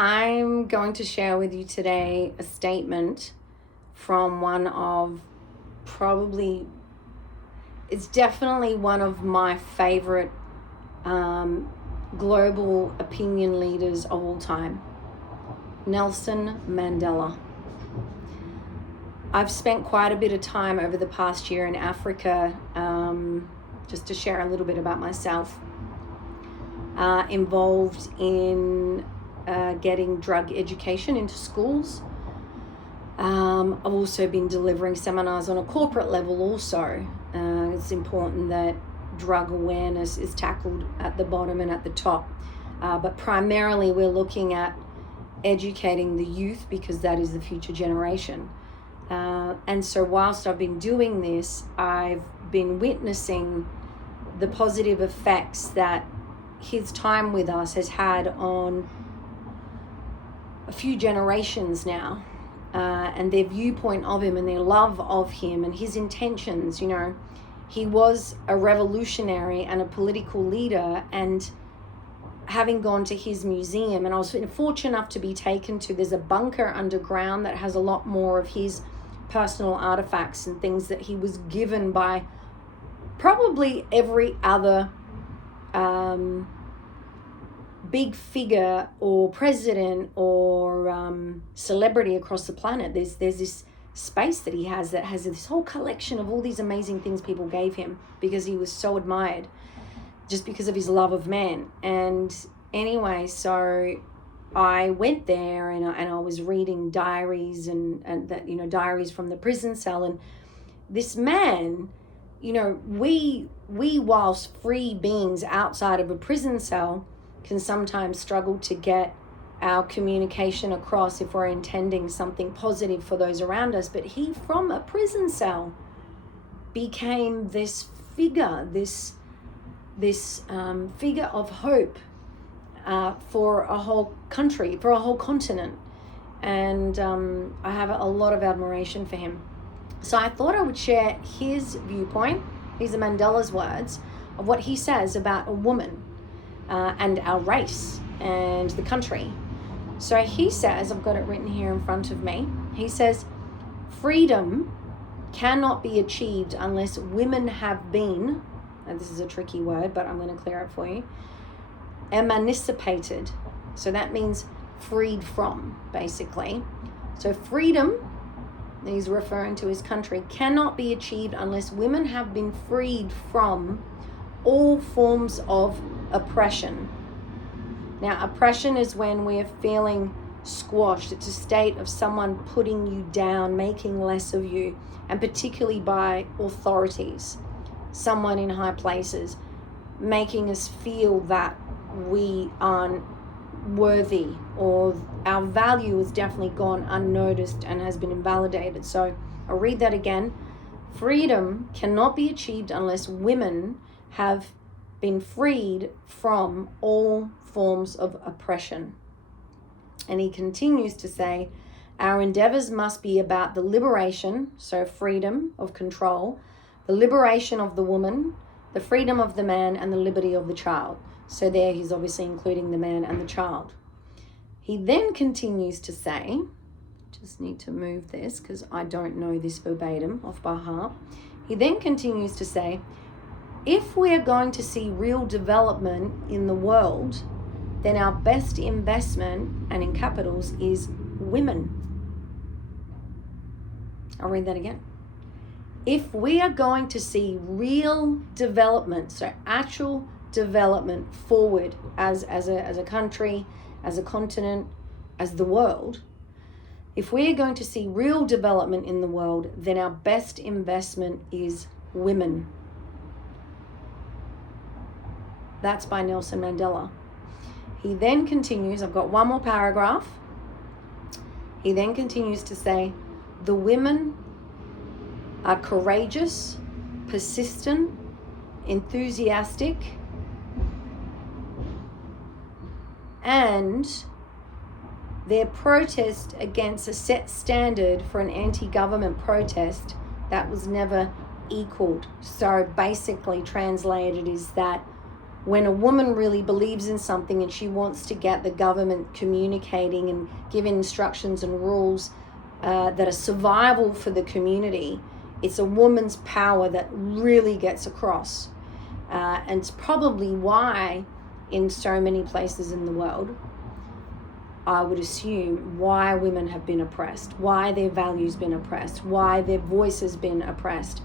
I'm going to share with you today a statement from it's definitely one of my favorite global opinion leaders of all time, Nelson Mandela. I've spent quite a bit of time over the past year in Africa, just to share a little bit about myself, involved in getting drug education into schools. I've also been delivering seminars on a corporate level also. It's important that drug awareness is tackled at the bottom and at the top. But primarily we're looking at educating the youth because that is the future generation. And so whilst I've been doing this, I've been witnessing the positive effects that his time with us has had on a few generations now, and their viewpoint of him and their love of him and his intentions. You know, he was a revolutionary and a political leader, and having gone to his museum, and I was fortunate enough to be taken to, there's a bunker underground that has a lot more of his personal artifacts and things that he was given by probably every other big figure or president or celebrity across the planet. There's this space that he has that has this whole collection of all these amazing things people gave him because he was so admired, just because of his love of man. And anyway, so I went there and I was reading diaries and that, you know, diaries from the prison cell. And this man, you know, we whilst free beings outside of a prison cell can sometimes struggle to get our communication across if we're intending something positive for those around us. But he, from a prison cell, became this figure, this figure of hope for a whole country, for a whole continent. And I have a lot of admiration for him. So I thought I would share his viewpoint, these are Mandela's words, of what he says about a woman and our race and the country. So he says, I've got it written here in front of me, he says, freedom cannot be achieved unless women have been, and this is a tricky word, but I'm going to clear it for you, emancipated. So that means freed from, basically. So freedom, he's referring to his country, cannot be achieved unless women have been freed from all forms of oppression. Now, oppression is when we're feeling squashed. It's a state of someone putting you down, making less of you, and particularly by authorities, someone in high places, making us feel that we aren't worthy or our value has definitely gone unnoticed and has been invalidated. So I'll read that again. Freedom cannot be achieved unless women have been freed from all forms of oppression. And he continues to say, our endeavors must be about the liberation, so freedom of control, the liberation of the woman, the freedom of the man, and the liberty of the child. So there he's obviously including the man and the child. He then continues to say, just need to move this because I don't know this verbatim off by heart. He then continues to say, if we are going to see real development in the world, then our best investment, and in capitals, is women. I'll read that again. If we are going to see real development, so actual development forward as a country, as a continent, as the world, if we are going to see real development in the world, then our best investment is women. That's by Nelson Mandela. He then continues, I've got one more paragraph. He then continues to say, the women are courageous, persistent, enthusiastic, and their protest against a set standard for an anti-government protest that was never equaled. So basically translated is that when a woman really believes in something and she wants to get the government communicating and giving instructions and rules that are survival for the community, it's a woman's power that really gets across. And it's probably why in so many places in the world, I would assume, why women have been oppressed, why their values been oppressed, why their voice has been oppressed.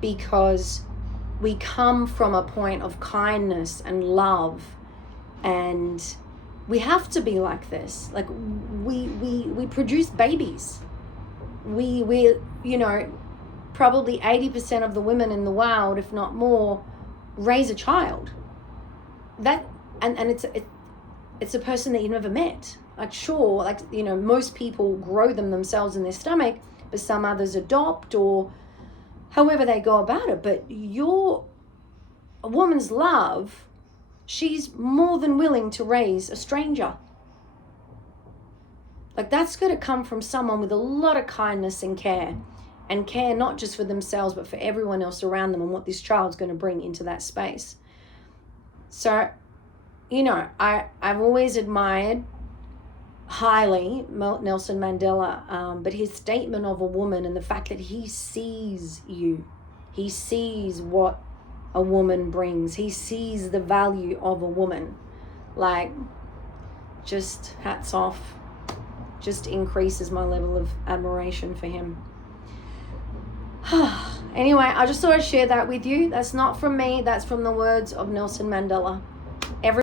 Because we come from a point of kindness and love, and we have to be like this. Like we produce babies. We you know, probably 80% of the women in the world, if not more, raise a child. That and it's a person that you've never met. Like, sure, like, you know, most people grow them themselves in their stomach, but some others adopt or however they go about it. But a woman's love, she's more than willing to raise a stranger. Like, that's going to come from someone with a lot of kindness and care not just for themselves, but for everyone else around them and what this child's going to bring into that space. So, you know, I've always admired highly Nelson Mandela, but his statement of a woman and the fact that he sees you, he sees what a woman brings, he sees the value of a woman, like, just hats off, just increases my level of admiration for him. Anyway, I just thought I'd share that with you. That's not from me, that's from the words of Nelson Mandela.